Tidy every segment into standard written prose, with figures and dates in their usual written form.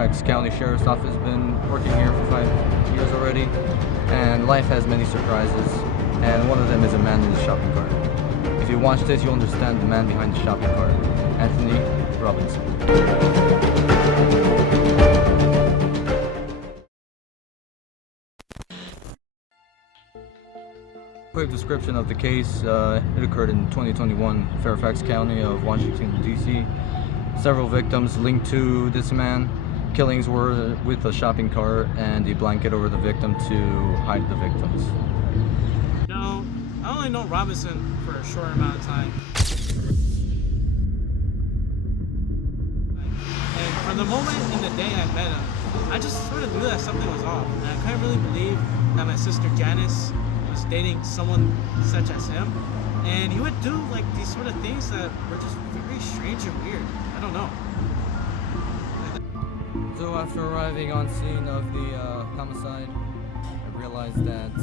Fairfax County Sheriff's Office. Has been working here for 5 years already, and life has many surprises, and one of them is a man in the shopping cart. If you watch this, you'll understand the man behind the shopping cart, Anthony Robinson. Quick description of the case. It occurred in 2021, Fairfax County of Washington, D.C. Several victims linked to this man. Killings were with a shopping cart and a blanket over the victim to hide the victims. No, I only know Robinson for a short amount of time. And from the moment in the day I met him, I just sort of knew that something was off. And I couldn't really believe that my sister Janice was dating someone such as him. And he would do like these sort of things that were just very strange and weird. I don't know. So after arriving on scene of the homicide, I realized that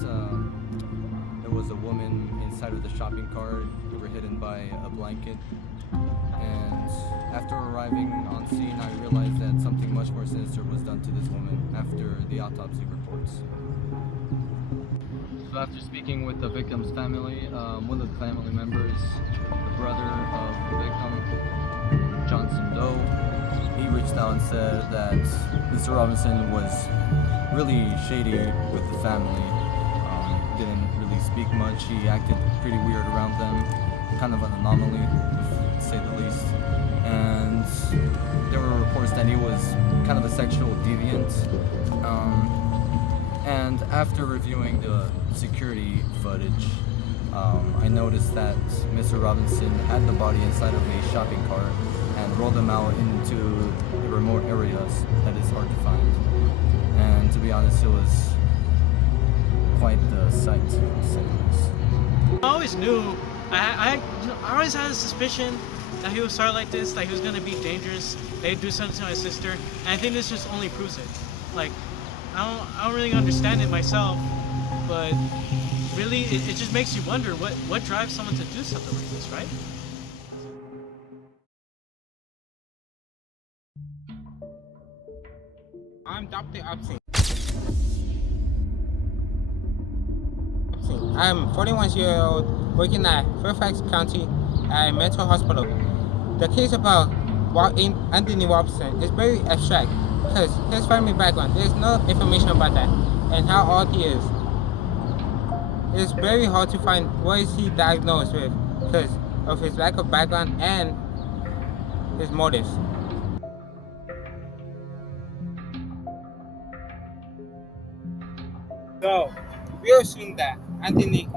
there was a woman inside of the shopping cart. We were hidden by a blanket. And after arriving on scene, I realized that something much more sinister was done to this woman after the autopsy reports. So after speaking with the victim's family, one of the family members, the brother of the victim, Johnson Doe, he reached out and said that Mr. Robinson was really shady with the family. Didn't really speak much. He acted pretty weird around them, kind of an anomaly, to say the least. And there were reports that he was kind of a sexual deviant. And after reviewing the security footage, I noticed that Mr. Robinson had the body inside of a shopping cart and rolled them out into the remote areas that is hard to find. And to be honest, it was quite the sight to say the least. I always knew, I always had a suspicion that he would start like this, that he was gonna be dangerous, that he'd do something to my sister, and I think this just only proves it. Like, I don't really understand it myself, but really, it just makes you wonder what drives someone to do something like this, right? I'm Dr. Upson. I'm 41-year-old working at Fairfax County Mental Hospital. The case about Anthony Robinson is very abstract because his family background, there's no information about that and how old he is. It's very hard to find what is he diagnosed with because of his lack of background and his motives. So, we assume that Anthony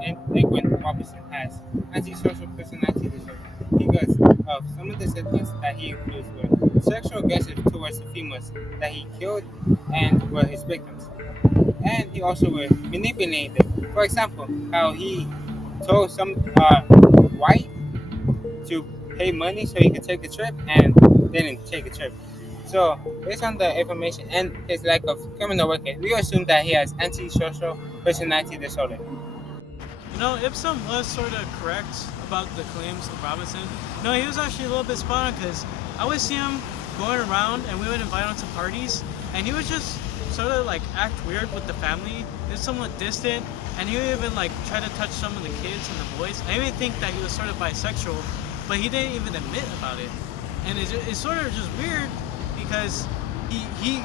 Robinson has antisocial personality disorder because of some of the symptoms that he includes were sexual aggressive towards the females that he killed and were his victims. And he also was manipulative. For example, how he told some wife to pay money so he could take a trip and didn't take a trip. So, based on the information and his lack of criminal record, we assume that he has antisocial personality disorder. You know, Ipsum was sort of correct about the claims of Robinson. No, he was actually a little bit spot on because I would see him going around and we would invite him to parties and he would just sort of like act weird with the family. He was somewhat distant and he would even like try to touch some of the kids and the boys. I even think that he was sort of bisexual, but he didn't even admit about it. And it's sort of just weird because he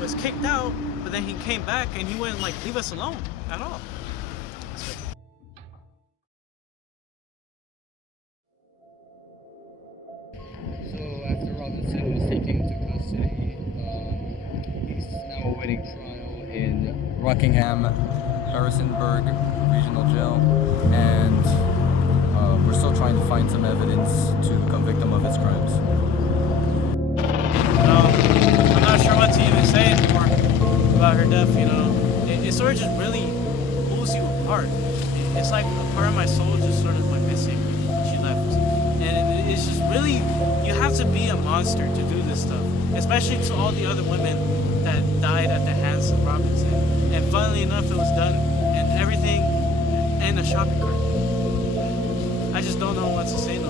was kicked out, but then he came back and he wouldn't like leave us alone at all. So after Robinson was taken into custody, he's now awaiting trial in Rockingham, Harrisonburg Regional Jail, and we're still trying to find some evidence to convict him of his crimes. I'm not sure what to even say anymore about her death, you know. It sort of just really pulls you apart. It's like a part of my soul just sort of went missing when she left. And it's just really, you have to be a monster to do this stuff. Especially to all the other women that died at the hands of Robinson. And funnily enough, it was done and everything in a shopping cart. I just don't know what to say now.